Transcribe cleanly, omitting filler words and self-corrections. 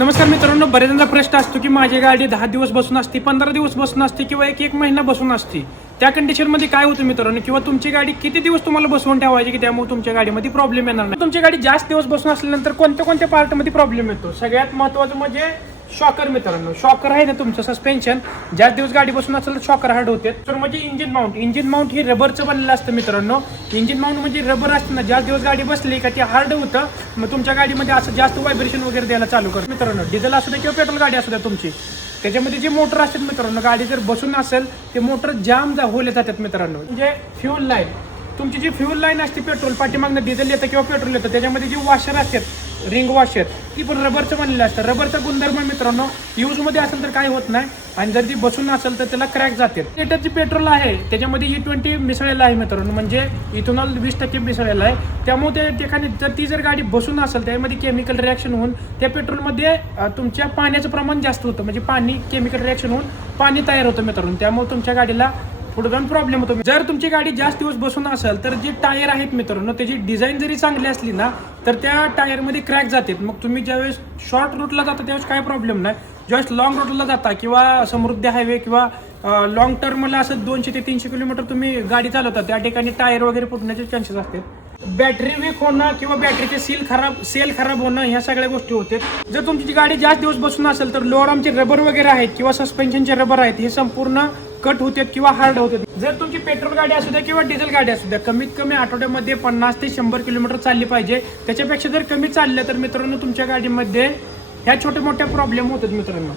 नमस्कार मित्रांनो, बरेचदा प्रश्न असतो की माझी गाडी 10 दिवस बसून असते, 15 दिवस बसून असते किंवा एक महिना बसून असते. त्या कंडिशनमध्ये काय होतं मित्रांनो, किंवा तुमची गाडी किती दिवस तुम्हाला बसवून ठेवायची की त्यामुळे तुमच्या गाडीमध्ये प्रॉब्लेम येणार नाही. तुमची गाडी जास्त दिवस बसून असल्यानंतर कोणत्या पार्टमध्ये प्रॉब्लेम येतो? सगळ्यात महत्त्वाचं म्हणजे शॉकर मित्रांनो. शॉकर आहे ना तुमचं सस्पेन्शन, जास्त दिवस गाडी बसून असेल तर शॉकर हार्ड होते. तर म्हणजे इंजिन माउंट ही रबरचं बनलेलं असतं मित्रांनो. इंजिन माउंट म्हणजे रबर असतं ना, जास्त दिवस गाडी बसली का ते हार्ड होतं, मग तुमच्या गाडीमध्ये असं जास्त व्हायब्रेशन वगैरे द्यायला चालू करतं मित्रांनो. डिझेल असू द्या किंवा पेट्रोल गाडी असू द्या तुमची, त्याच्यामध्ये जे मोटर असतात मित्रांनो, गाडी जर बसून असेल ते मोटर जाम होले जातात मित्रांनो. म्हणजे फ्यूल लाईन, तुमची जी फ्यूल लाईन असते पेट्रोल पाठीमागनं डिझेल येतं किंवा पेट्रोल येतं, त्याच्यामध्ये जी वॉशर असतात रिंग वॉशर, ती पण रबरचं बनलेलं असतं. रबरचा गुणधर्म मित्रांनो यूजमध्ये असेल तर काही होत नाही, आणि जर ती बसून असेल तर त्याला क्रॅक जाते. लिटरची पेट्रोल आहे त्याच्यामध्ये E20 मिसळलेलं आहे मित्रांनो, म्हणजे इथेनॉल 20% मिसळलेलं आहे. त्यामुळे त्या ठिकाणी जर ती जर गाडी बसून असेल त्यामध्ये केमिकल रिॲक्शन होऊन त्या पेट्रोलमध्ये तुमच्या पाण्याचं प्रमाण जास्त होतं, म्हणजे पाणी केमिकल रिॲक्शन होऊन पाणी तयार होतं मित्रांनो. त्यामुळे तुमच्या गाडीला पुढे जाऊन प्रॉब्लेम होतो. जर तुमची गाडी जास्त दिवस बसून असेल तर जे टायर आहेत मित्रांनो, त्याची डिझाईन जरी चांगली असली ना तर त्या टायरमध्ये क्रॅक जाते. मग तुम्ही ज्यावेळेस शॉर्ट रूटला जाता त्यावेळेस काय प्रॉब्लेम नाही, ज्यावेळेस लॉंग रूटला जाता किंवा समृद्धी हायवे किंवा लॉंग टर्मला असं 200 ते 300 किलोमीटर तुम्ही गाडी चालवता, त्या ठिकाणी टायर वगैरे फुटण्याचे चान्सेस असतात. बॅटरी वीक होणं किंवा बॅटरीचे सेल खराब होणं, ह्या सगळ्या गोष्टी होते. जर तुमची गाडी जास्त दिवस बसून असेल तर लोअर आर्मचे रबर वगैरे आहेत किंवा सस्पेन्शनचे रबर आहेत, हे संपूर्ण कट होतात किंवा हार्ड होतात. जर तुमची पेट्रोल गाडी असू द्या किंवा डिझेल गाडी असू द्या, कमीत कमी आठवड्यामध्ये 50 ते 100 किलोमीटर चालली पाहिजे. त्याच्यापेक्षा जर कमी चाललं तर मित्रांनो तुमच्या गाडीमध्ये ह्या छोट्या मोठ्या प्रॉब्लेम होतात मित्रांनो.